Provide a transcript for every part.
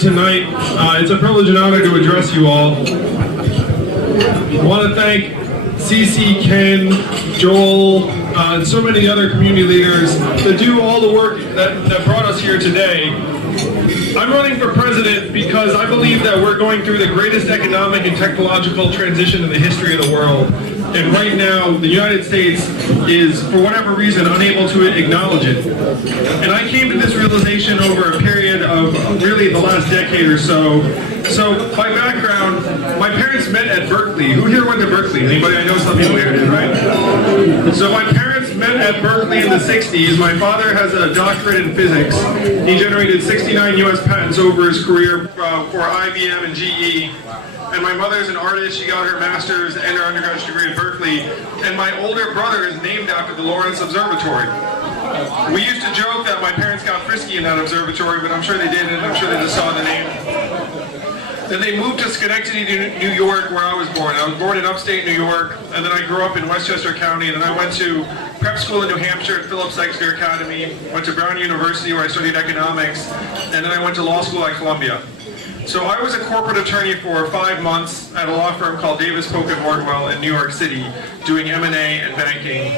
Tonight, it's a privilege and honor to address you all. I want to thank Cece, Ken, Joel, and so many other community leaders that do all the work that brought us here today. I'm running for president because I believe that we're going through the greatest economic and technological transition in the history of the world. And right now, the United States is, for whatever reason, unable to acknowledge it. And I came to this realization over a period of really the last decade or so. So, by background, my parents met at Berkeley. Who here went to Berkeley? Anybody? I know some people here did, right? So my parents met at Berkeley in the 60s. My father has a doctorate in physics. He generated 69 U.S. patents over his career for IBM and GE. And my mother's an artist. She got her master's and her undergraduate degree at Berkeley. And my older brother is named after the Lawrence Observatory. We used to joke that my parents got frisky in that observatory, but I'm sure they didn't. I'm sure they just saw the name. Then they moved to Schenectady, New York, where I was born. I was born in upstate New York, and then I grew up in Westchester County, and then I went to prep school in New Hampshire at Phillips Exeter Academy, went to Brown University where I studied economics, and then I went to law school at Columbia. So I was a corporate attorney for 5 months at a law firm called Davis, Polk & Wardwell in New York City, doing M&A and banking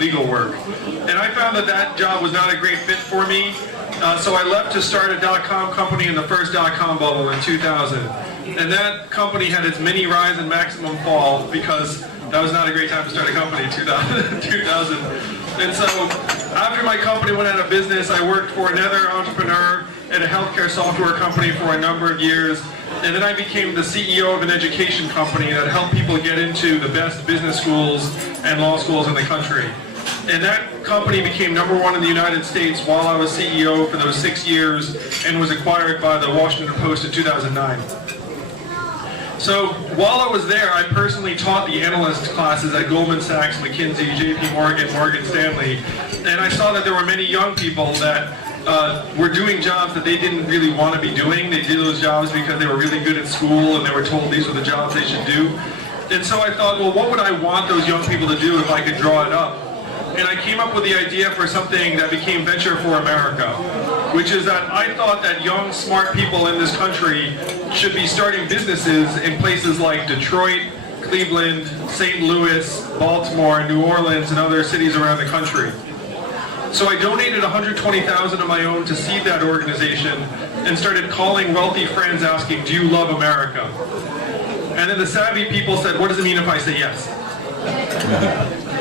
legal work. And I found that that job was not a great fit for me, so I left to start a dot-com company in the first dot-com bubble in 2000. And that company had its mini rise and maximum fall because that was not a great time to start a company in 2000. And so after my company went out of business, I worked for another entrepreneur at a healthcare software company for a number of years. And then I became the CEO of an education company that helped people get into the best business schools and law schools in the country. And that company became #1 in the United States while I was CEO for those 6 years and was acquired by the Washington Post in 2009. So while I was there, I personally taught the analyst classes at Goldman Sachs, McKinsey, JP Morgan, Morgan Stanley, and I saw that there were many young people that were doing jobs that they didn't really want to be doing. They did those jobs because they were really good at school and they were told these were the jobs they should do. And so I thought, well, what would I want those young people to do if I could draw it up? And I came up with the idea for something that became Venture for America, which is that I thought that young, smart people in this country should be starting businesses in places like Detroit, Cleveland, St. Louis, Baltimore, New Orleans, and other cities around the country. So I donated $120,000 of my own to seed that organization and started calling wealthy friends asking, do you love America? And then the savvy people said, what does it mean if I say yes?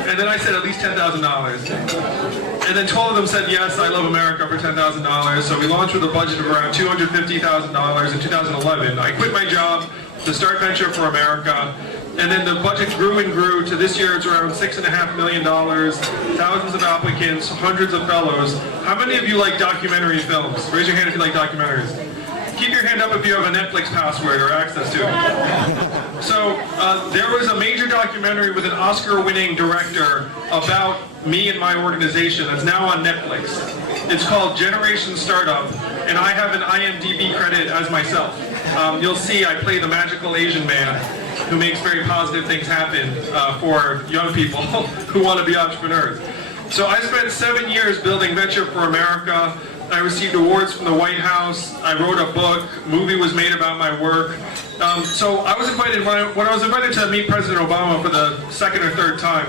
And then I said at least $10,000. And then 12 of them said, yes, I love America for $10,000. So we launched with a budget of around $250,000 in 2011. I quit my job to start Venture for America. And then the budget grew and grew to this year it's around $6.5 million, thousands of applicants, hundreds of fellows. How many of you like documentary films? Raise your hand if you like documentaries. Keep your hand up if you have a Netflix password or access to it. So there was a major documentary with an Oscar-winning director about me and my organization that's now on Netflix. It's called Generation Startup, and I have an IMDb credit as myself. You'll see I play the magical Asian man who makes very positive things happen for young people who want to be entrepreneurs. So I spent 7 years building Venture for America. I received awards from the White House. I wrote a book. A movie was made about my work. So I was invited, when I was invited to meet President Obama for the second or third time,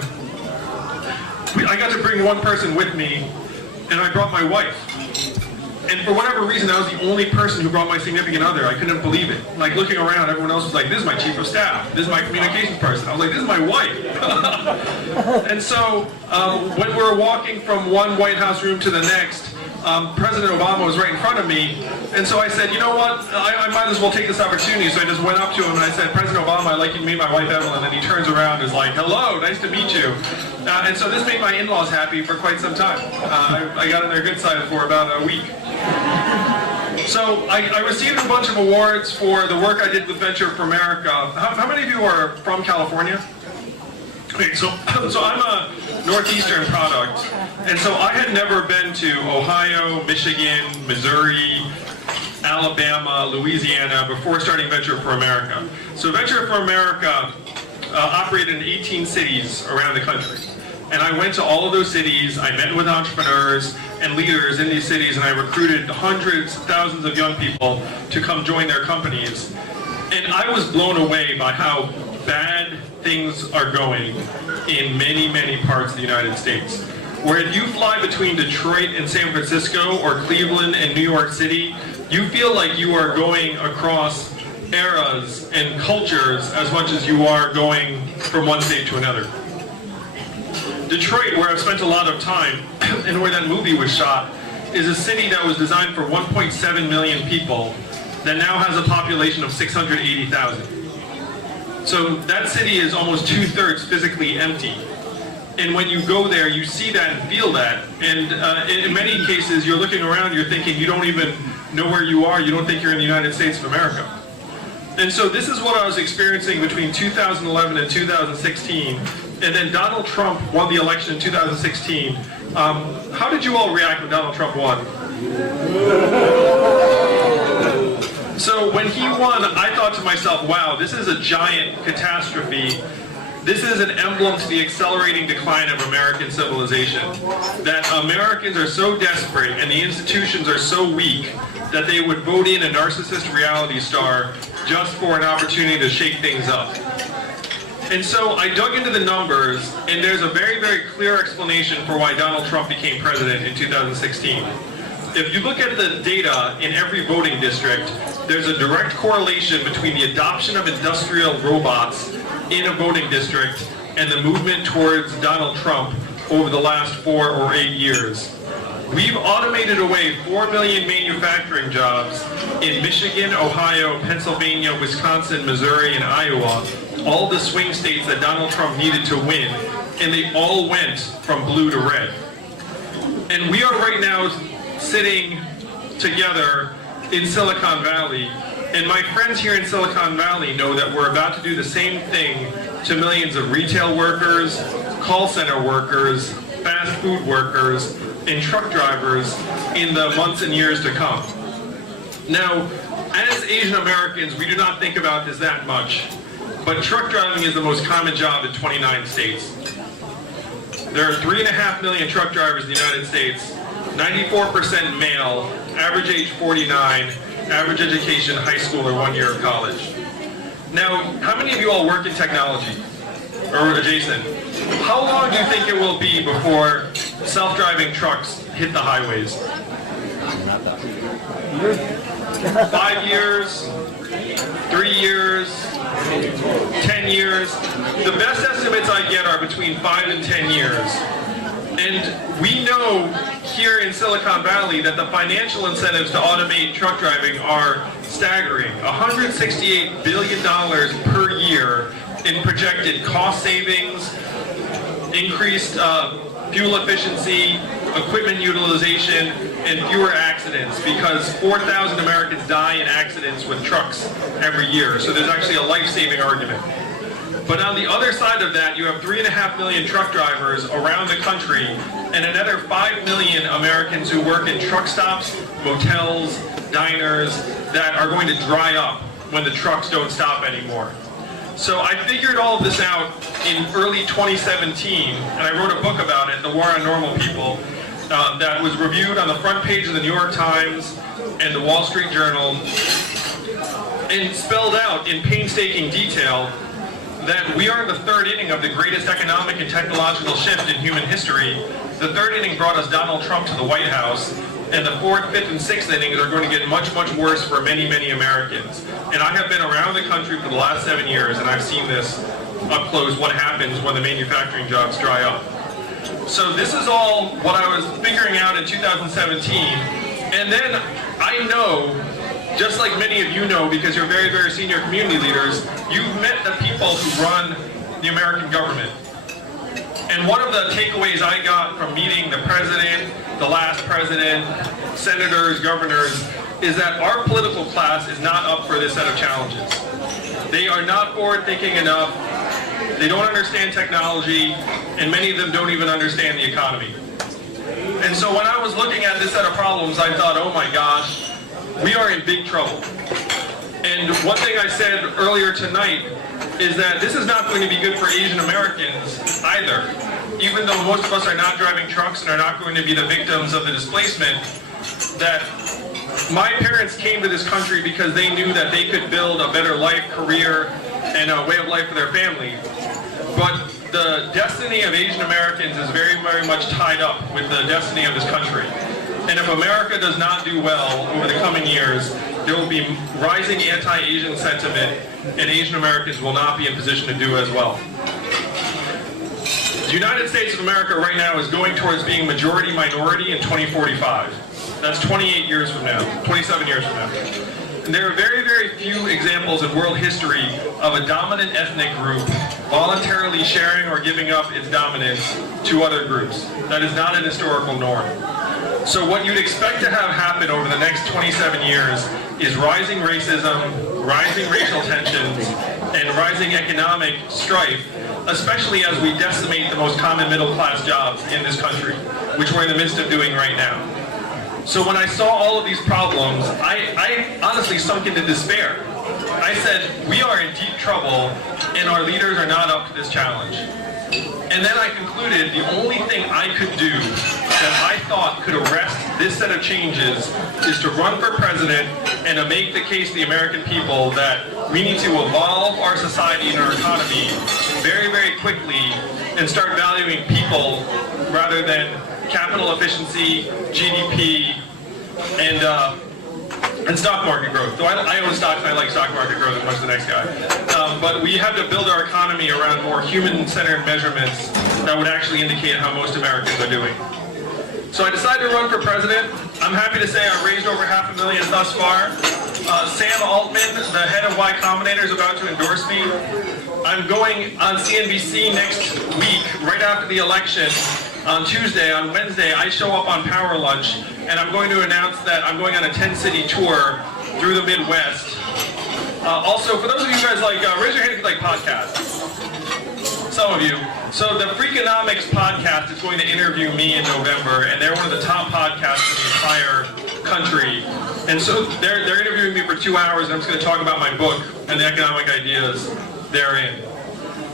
I got to bring one person with me, and I brought my wife. And for whatever reason, I was the only person who brought my significant other. I couldn't believe it. Like looking around, everyone else was like, this is my chief of staff. This is my communications person. I was like, this is my wife. And so when we were walking from one White House room to the next, President Obama was right in front of me, and so I said, you know what, I might as well take this opportunity. So I just went up to him and I said, President Obama, I'd like you to meet my wife Evelyn. And he turns around and is like, hello, nice to meet you. And so this made my in-laws happy for quite some time. I got on their good side for about a week. So I received a bunch of awards for the work I did with Venture for America. How many of you are from California? Okay, so I'm a Northeastern product, and so I had never been to Ohio, Michigan, Missouri, Alabama, Louisiana before starting Venture for America. So Venture for America operated in 18 cities around the country. And I went to all of those cities, I met with entrepreneurs and leaders in these cities, and I recruited hundreds, thousands of young people to come join their companies. And I was blown away by how bad things are going in many, many parts of the United States. Where if you fly between Detroit and San Francisco or Cleveland and New York City, you feel like you are going across eras and cultures as much as you are going from one state to another. Detroit, where I've spent a lot of time and where that movie was shot, is a city that was designed for 1.7 million people that now has a population of 680,000. So that city is almost 2/3 physically empty. And when you go there, you see that and feel that. And in many cases, you're looking around, you're thinking you don't even know where you are. You don't think you're in the United States of America. And so this is what I was experiencing between 2011 and 2016. And then Donald Trump won the election in 2016. How did you all react when Donald Trump won? So when he won, I thought to myself, wow, this is a giant catastrophe. This is an emblem to the accelerating decline of American civilization. That Americans are so desperate and the institutions are so weak that they would vote in a narcissist reality star just for an opportunity to shake things up. And so I dug into the numbers, and there's a very, very clear explanation for why Donald Trump became president in 2016. If you look at the data in every voting district, there's a direct correlation between the adoption of industrial robots in a voting district and the movement towards Donald Trump over the last 4 or 8 years. We've automated away 4 million manufacturing jobs in Michigan, Ohio, Pennsylvania, Wisconsin, Missouri, and Iowa, all the swing states that Donald Trump needed to win, and they all went from blue to red. And we are right now sitting together in Silicon Valley, and my friends here in Silicon Valley know that we're about to do the same thing to millions of retail workers, call center workers, fast food workers, and truck drivers in the months and years to come. Now, as Asian Americans, we do not think about this that much, but truck driving is the most common job in 29 states. There are 3.5 million truck drivers in the United States, 94% male, average age 49, average education, high school or 1 year of college. Now, how many of you all work in technology or adjacent? How long do you think it will be before self-driving trucks hit the highways? 5 years, 3 years, 10 years. The best estimates I get are between 5 and 10 years. And we know here in Silicon Valley that the financial incentives to automate truck driving are staggering. $168 billion per year in projected cost savings, increased fuel efficiency, equipment utilization, and fewer accidents, because 4,000 Americans die in accidents with trucks every year. So there's actually a life-saving argument. But on the other side of that, you have 3.5 million truck drivers around the country and another 5 million Americans who work in truck stops, motels, diners that are going to dry up when the trucks don't stop anymore. So I figured all of this out in early 2017, and I wrote a book about it, The War on Normal People, that was reviewed on the front page of the New York Times and the Wall Street Journal, and spelled out in painstaking detail that we are in the third inning of the greatest economic and technological shift in human history. The third inning brought us Donald Trump to the White House, and the fourth, fifth, and sixth innings are going to get much, much worse for many, many Americans. And I have been around the country for the last 7 years, and I've seen this up close, what happens when the manufacturing jobs dry up. So this is all what I was figuring out in 2017. And then I know, just like many of you know, because you're very, very senior community leaders, you've met the people who run the American government. And one of the takeaways I got from meeting the president, the last president, senators, governors, is that our political class is not up for this set of challenges. They are not forward-thinking enough, they don't understand technology, and many of them don't even understand the economy. And so when I was looking at this set of problems, I thought, oh my gosh, we are in big trouble. And one thing I said earlier tonight is that this is not going to be good for Asian Americans either. even though most of us are not driving trucks and are not going to be the victims of the displacement, that my parents came to this country because they knew that they could build a better life, career, and a way of life for their family. But the destiny of Asian Americans is very, very much tied up with the destiny of this country. And if America does not do well over the coming years, there will be rising anti-Asian sentiment, and Asian Americans will not be in position to do as well. The United States of America right now is going towards being majority minority in 2045. That's 28 years from now, 27 years from now. And there are very, very few examples in world history of a dominant ethnic group voluntarily sharing or giving up its dominance to other groups. That is not an historical norm. So what you'd expect to have happen over the next 27 years is rising racism, rising racial tensions, and rising economic strife, especially as we decimate the most common middle-class jobs in this country, which we're in the midst of doing right now. So when I saw all of these problems, I honestly sunk into despair. I said, we are in deep trouble, and our leaders are not up to this challenge. And then I concluded the only thing I could do that I thought could arrest this set of changes is to run for president and to make the case to the American people that we need to evolve our society and our economy very, very quickly and start valuing people rather than capital efficiency, GDP, and stock market growth. So I own stocks and I like stock market growth as much as the next guy. But we have to build our economy around more human-centered measurements that would actually indicate how most Americans are doing. So I decided to run for president. I'm happy to say I've raised over $500,000 thus far. Sam Altman, the head of Y Combinator, is about to endorse me. I'm going on CNBC next week, right after the election, on Tuesday. On Wednesday, I show up on Power Lunch, and I'm going to announce that I'm going on a 10-city tour through the Midwest. Also, for those of you guys raise your hand if you like podcasts. Some of you. So the Freakonomics podcast is going to interview me in November, and they're one of the top podcasts in the entire country. And so they're interviewing me for 2 hours, and I'm just going to talk about my book and the economic ideas therein.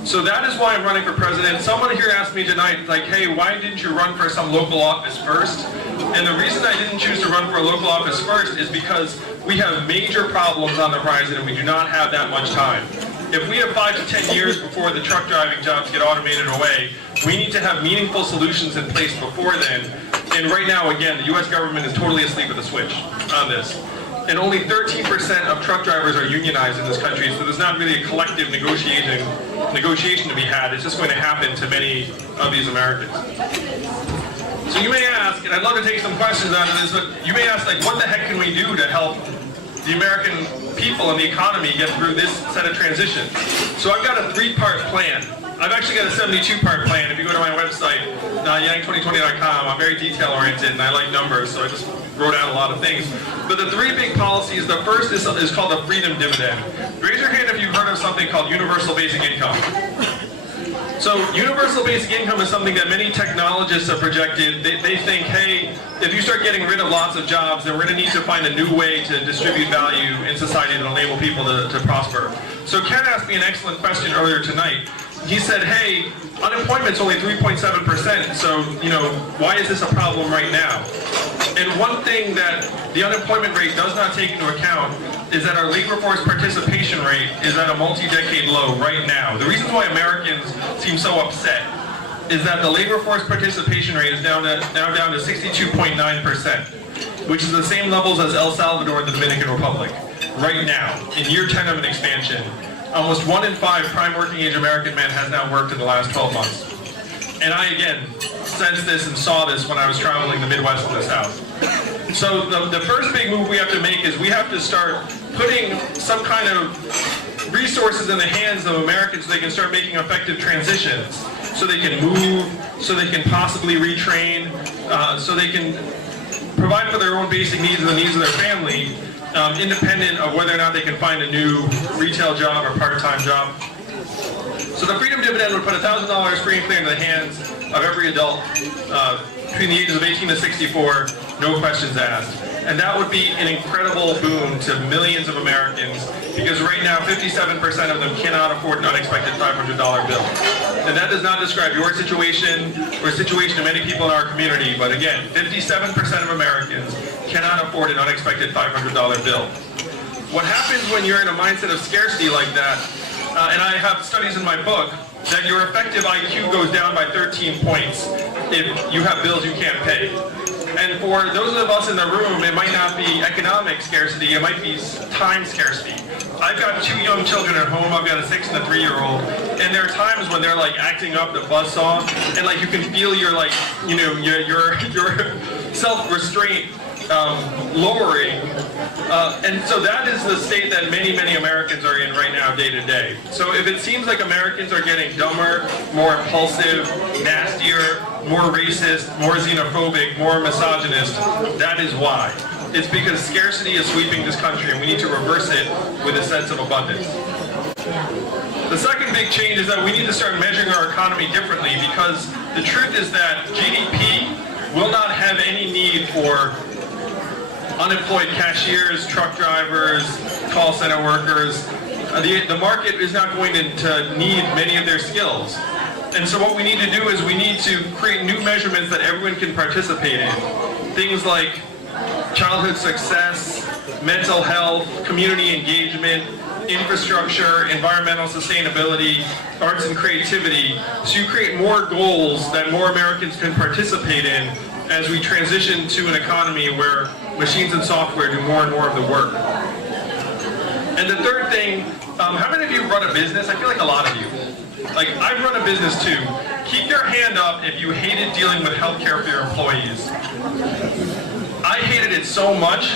So that is why I'm running for president. Someone here asked me tonight, like, hey, why didn't you run for some local office first? And the reason I didn't choose to run for a local office first is because we have major problems on the horizon and we do not have that much time. If we have 5 to 10 years before the truck driving jobs get automated away, we need to have meaningful solutions in place before then. And right now, again, the U.S. government is totally asleep at the switch on this. And only 13% of truck drivers are unionized in this country, so there's not really a collective negotiation to be had. It's just going to happen to many of these Americans. So you may ask, and I'd love to take some questions out of this, but you may ask, like, what the heck can we do to help the American people and the economy get through this set of transitions? So I've got a 3-part plan. I've actually got a 72-part plan. If you go to my website, yang2020.com, I'm very detail-oriented and I like numbers, so I just wrote out a lot of things. But the 3 big policies, the first is called the freedom dividend. Raise your hand if you've heard of something called universal basic income. So universal basic income is something that many technologists have projected. They think, hey, if you start getting rid of lots of jobs, then we're going to need to find a new way to distribute value in society that will enable people to prosper. So Ken asked me an excellent question earlier tonight. He said, hey, unemployment's only 3.7%, so, why is this a problem right now? And one thing that the unemployment rate does not take into account is that our labor force participation rate is at a multi-decade low right now. The reason why Americans seem so upset is that the labor force participation rate is now down to 62.9%, which is the same levels as El Salvador and the Dominican Republic right now, in year 10 of an expansion. Almost 1 in 5 prime working age American men has now worked in the last 12 months. And I, again, sensed this and saw this when I was traveling the Midwest and the South. So the first big move we have to make is we have to start putting some kind of resources in the hands of Americans so they can start making effective transitions, so they can move, so they can possibly retrain, so they can provide for their own basic needs and the needs of their family, independent of whether or not they can find a new retail job or part-time job. So the freedom dividend would put $1,000 free and clear into the hands of every adult between the ages of 18 to 64, no questions asked. And that would be an incredible boon to millions of Americans, because right now 57% of them cannot afford an unexpected $500 bill. And that does not describe your situation or the situation of many people in our community, but again, 57% of Americans cannot afford an unexpected $500 bill. What happens when you're in a mindset of scarcity like that, and I have studies in my book, that your effective IQ goes down by 13 points if you have bills you can't pay. And for those of us in the room, it might not be economic scarcity, it might be time scarcity. I've got 2 young children at home, I've got a 6 and a 3-year-old, and there are times when they're like acting up the buzzsaw, and like you can feel your like, you know, your self-restraint lowering, and so that is the state that many Americans are in right now, day to day. So if it seems like Americans are getting dumber, more impulsive, nastier, more racist, more xenophobic, more misogynist, that is why. It's because scarcity is sweeping this country, and we need to reverse it with a sense of abundance. The second big change is that we need to start measuring our economy differently, because the truth is that GDP will not have any need for unemployed cashiers, truck drivers, call center workers. The market is not going to need many of their skills. And so what we need to do is we need to create new measurements that everyone can participate in. Things like childhood success, mental health, community engagement, infrastructure, environmental sustainability, arts and creativity. So you create more goals that more Americans can participate in as we transition to an economy where machines and software do more and more of the work. And the third thing, how many of you run a business? I feel like a lot of you. Like, I've run a business too. Keep your hand up if you hated dealing with healthcare for your employees. I hated it so much,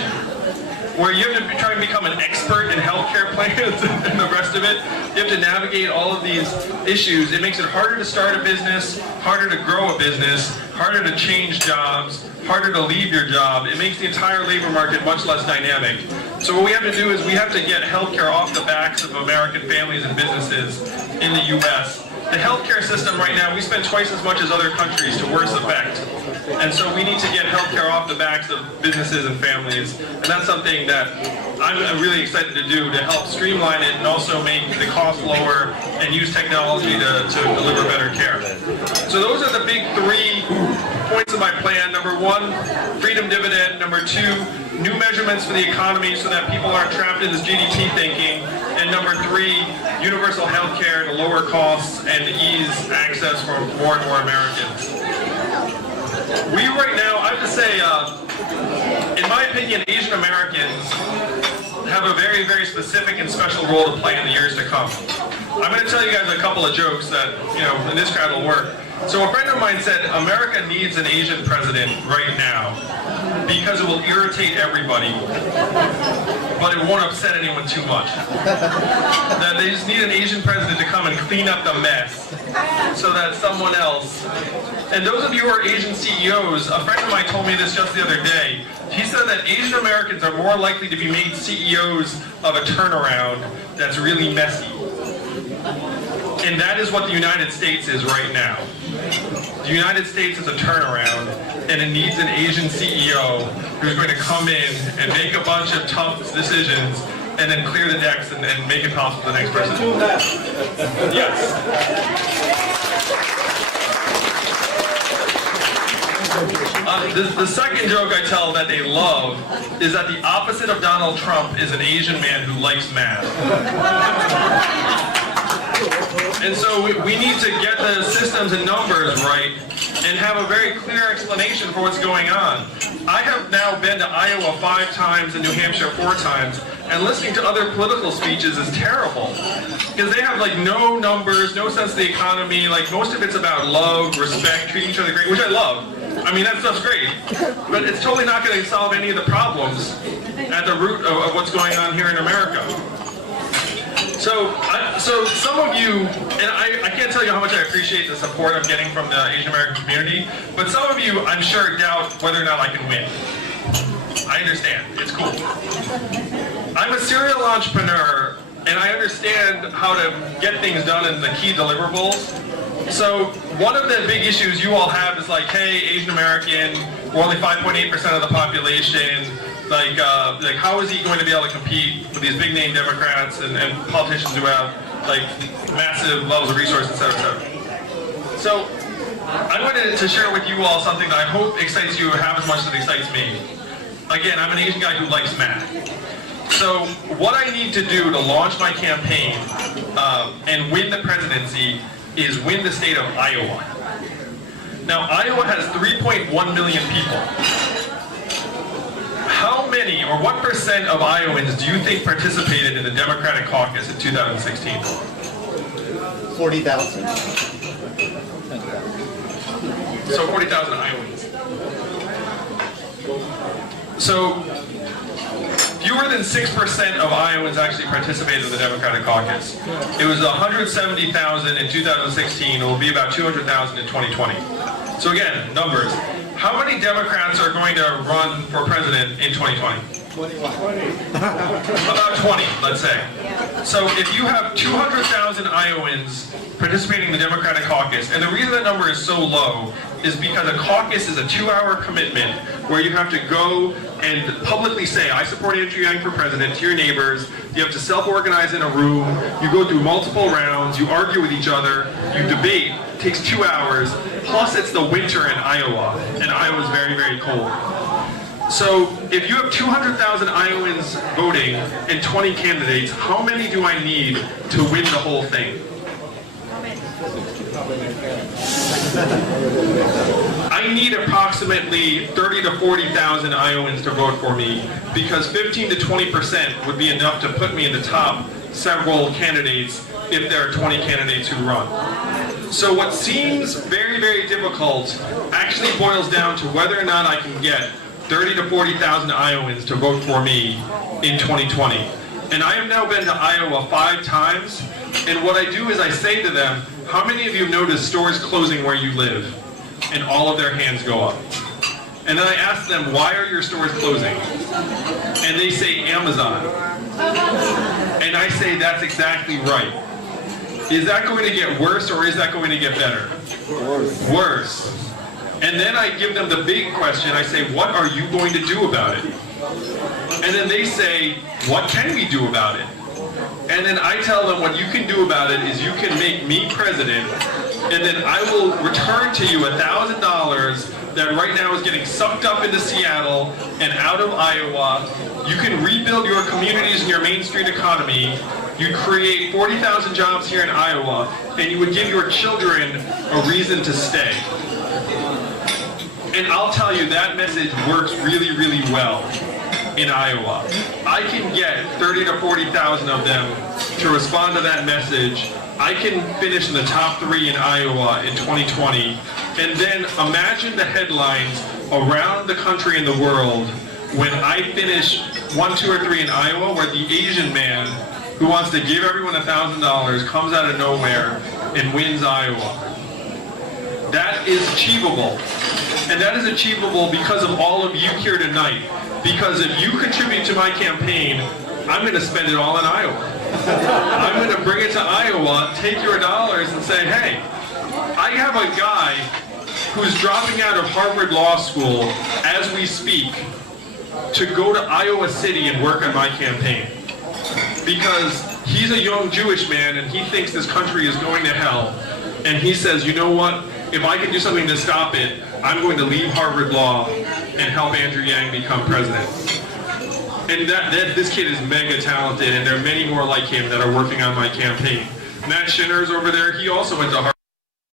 where you have to try and become an expert in healthcare plans and the rest of it. You have to navigate all of these issues. It makes it harder to start a business, harder to grow a business, harder to change jobs, harder to leave your job. It makes the entire labor market much less dynamic. So what we have to do is we have to get healthcare off the backs of American families and businesses in the U.S. The healthcare system right now, we spend twice as much as other countries to worse effect. And so we need to get healthcare off the backs of businesses and families. And that's something that I'm really excited to do, to help streamline it and also make the cost lower and use technology to deliver better care. So those are the big 3 points of my plan. Number 1, freedom dividend. Number 2, new measurements for the economy so that people aren't trapped in this GDP thinking. And number 3, universal health care to lower costs and ease access for more and more Americans. We right now, I have to say, in my opinion, Asian Americans have a very, very specific and special role to play in the years to come. I'm going to tell you guys a couple of jokes that, you know, in this crowd will work. So a friend of mine said, America needs an Asian president right now because it will irritate everybody, but it won't upset anyone too much. That they just need an Asian president to come and clean up the mess so that someone else. And those of you who are Asian CEOs, a friend of mine told me this just the other day. He said that Asian Americans are more likely to be made CEOs of a turnaround that's really messy. And that is what the United States is right now. The United States is a turnaround, and it needs an Asian CEO who's going to come in and make a bunch of tough decisions and then clear the decks and make it possible for the next person. Yes. The second joke I tell that they love is that the opposite of Donald Trump is an Asian man who likes math. And so we need to get the systems and numbers right and have a very clear explanation for what's going on. I have now been to Iowa 5 times and New Hampshire 4 times, and listening to other political speeches is terrible. Because they have like no numbers, no sense of the economy, like most of it's about love, respect, treating each other great, which I love. I mean, that stuff's great. But it's totally not going to solve any of the problems at the root of what's going on here in America. So some of you, and I can't tell you how much I appreciate the support I'm getting from the Asian American community, but some of you, I'm sure, doubt whether or not I can win. I understand. It's cool. I'm a serial entrepreneur, and I understand how to get things done in the key deliverables. So one of the big issues you all have is like, hey, Asian American, we're only 5.8% of the population. Like how is he going to be able to compete with these big name Democrats and politicians who have like massive levels of resources, et cetera, et cetera. So I wanted to share with you all something that I hope excites you half as much as it excites me. Again, I'm an Asian guy who likes math. So what I need to do to launch my campaign and win the presidency is win the state of Iowa. Now, Iowa has 3.1 million people. How many, or what percent of Iowans do you think participated in the Democratic caucus in 2016? 40,000. So 40,000 Iowans. So fewer than 6% of Iowans actually participated in the Democratic caucus. It was 170,000 in 2016. It will be about 200,000 in 2020. So again, numbers. How many Democrats are going to run for president in 2020? 21. About 20, let's say. So if you have 200,000 Iowans participating in the Democratic caucus, and the reason that number is so low is because a caucus is a 2-hour commitment where you have to go and publicly say, I support Andrew Yang for president, to your neighbors. You have to self-organize in a room. You go through multiple rounds. You argue with each other. You debate. It takes 2 hours. Plus, it's the winter in Iowa, and Iowa's very, very cold. So if you have 200,000 Iowans voting and 20 candidates, how many do I need to win the whole thing? I need approximately 30 to 40,000 Iowans to vote for me, because 15 to 20% would be enough to put me in the top several candidates if there are 20 candidates who run. So what seems very, very difficult actually boils down to whether or not I can get 30 to 40,000 Iowans to vote for me in 2020. And I have now been to Iowa 5 times, and what I do is I say to them, how many of you notice stores closing where you live? And all of their hands go up. And then I ask them, why are your stores closing? And they say, Amazon. And I say, that's exactly right. Is that going to get worse, or is that going to get better? Worse. And then I give them the big question. I say, what are you going to do about it? And then they say, what can we do about it? And then I tell them, what you can do about it is you can make me president, and then I will return to you $1,000 that right now is getting sucked up into Seattle and out of Iowa. You can rebuild your communities and your Main Street economy. You'd create 40,000 jobs here in Iowa, and you would give your children a reason to stay. And I'll tell you, that message works really, really well in Iowa. I can get 30 to 40,000 of them to respond to that message. I can finish in the top 3 in Iowa in 2020. And then imagine the headlines around the country and the world when I finish 1, 2, or 3 in Iowa, where the Asian man who wants to give everyone $1,000 comes out of nowhere and wins Iowa. That is achievable. And that is achievable because of all of you here tonight. Because if you contribute to my campaign, I'm going to spend it all in Iowa. I'm going to bring it to Iowa, take your dollars, and say, hey, I have a guy who's dropping out of Harvard Law School as we speak to go to Iowa City and work on my campaign. Because he's a young Jewish man and he thinks this country is going to hell. And he says, you know what? If I can do something to stop it, I'm going to leave Harvard Law and help Andrew Yang become president. And this kid is mega talented, and there are many more like him that are working on my campaign. Matt Schinner's over there. He also went to Harvard.